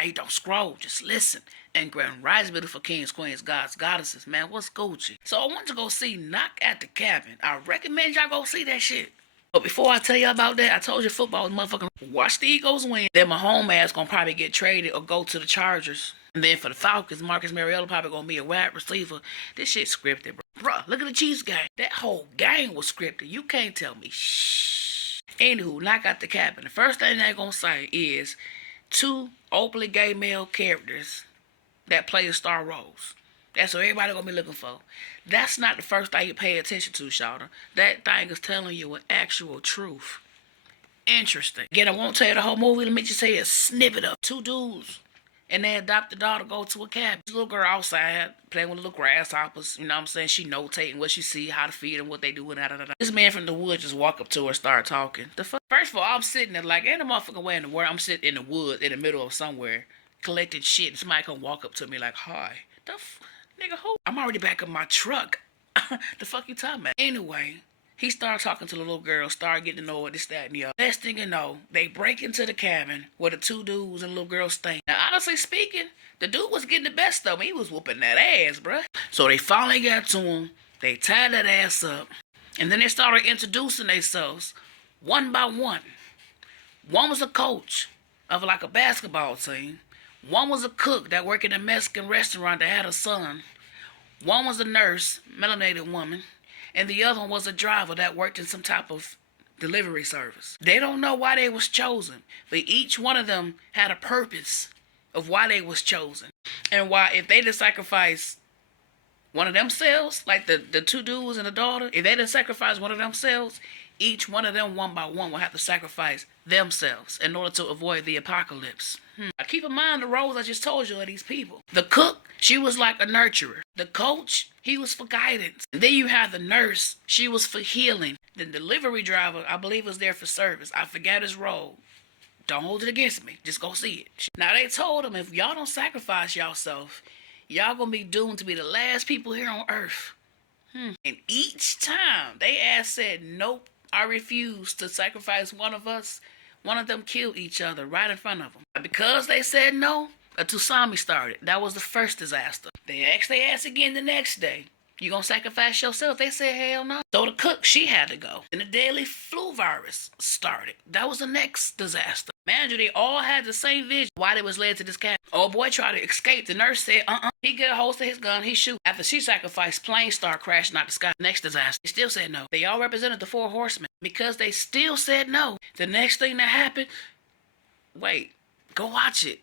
Hey, don't scroll. Just listen. And Grand Rise, beautiful kings, queens, gods, goddesses. Man, what's Gucci? So I want to go see Knock at the Cabin. I recommend y'all go see that shit. But before I tell y'all about that, I told you football is motherfucking. Watch the Eagles win. Then my home ass gonna probably get traded or go to the Chargers. And then for the Falcons, Marcus Mariota probably gonna be a wide receiver. This shit scripted, bro. Bruh, look at the Chiefs game. That whole game was scripted. You can't tell me shh. Anywho, Knock Out the Cabin. The first thing they gonna say is two openly gay male characters that play star roles. That's what everybody gonna be looking for. That's not the first thing you pay attention to, Shawty. That thing is telling you an actual truth. Interesting. Again, I won't tell you the whole movie. Let me just say a snippet of two dudes. And they adopt the daughter, go to a cabin. This little girl outside playing with little grasshoppers. You know what I'm saying? She notating what she see, how to feed them, what they do, and da da da. This man from the woods just walk up to her, start talking. The fuck? First of all, I'm sitting there like, ain't a motherfucking way in the world. I'm sitting in the woods in the middle of somewhere, collecting shit. And somebody come walk up to me like, hi. Nigga, who? I'm already back in my truck. The fuck you talking about? Anyway, he started talking to the little girl, started getting to know her, this, that, and the other. Next thing you know, they break into the cabin where the two dudes and the little girl staying. Now, honestly speaking, the dude was getting the best of him. He was whooping that ass, bruh. So they finally got to him. They tied that ass up. And then they started introducing themselves one by one. One was a coach of like a basketball team. One was a cook that worked in a Mexican restaurant that had a son. One was a nurse, melanated woman. And the other one was a driver that worked in some type of delivery service. They don't know why they was chosen, but each one of them had a purpose of why they was chosen. And why, if they did sacrifice one of themselves, like the two dudes and the daughter, if they didn't sacrifice one of themselves, each one of them one by one will have to sacrifice themselves in order to avoid the apocalypse. Keep in mind the roles I just told you of these people. The cook, she was like a nurturer. The coach, he was for guidance. And then you have the nurse, she was for healing. The delivery driver, I believe, was there for service. I forgot his role. Don't hold it against me. Just go see it. Now they told him, if y'all don't sacrifice yourself, y'all gonna be doomed to be the last people here on earth. And each time they ass said, nope, I refuse to sacrifice one of us, one of them killed each other right in front of them. Because they said no, a tsunami started. That was the first disaster. They asked their ass again the next day. You gonna sacrifice yourself? They said hell no. So the cook, she had to go. And the deadly flu virus started. That was the next disaster. Mind you, they all had the same vision why they was led to this cabin. Old boy tried to escape. The nurse said, He get a holster his gun, he shoot. After she sacrificed, planes start crashing out the sky. Next disaster. They still said no. They all represented the four horsemen. Because they still said no. The next thing that happened, wait, go watch it.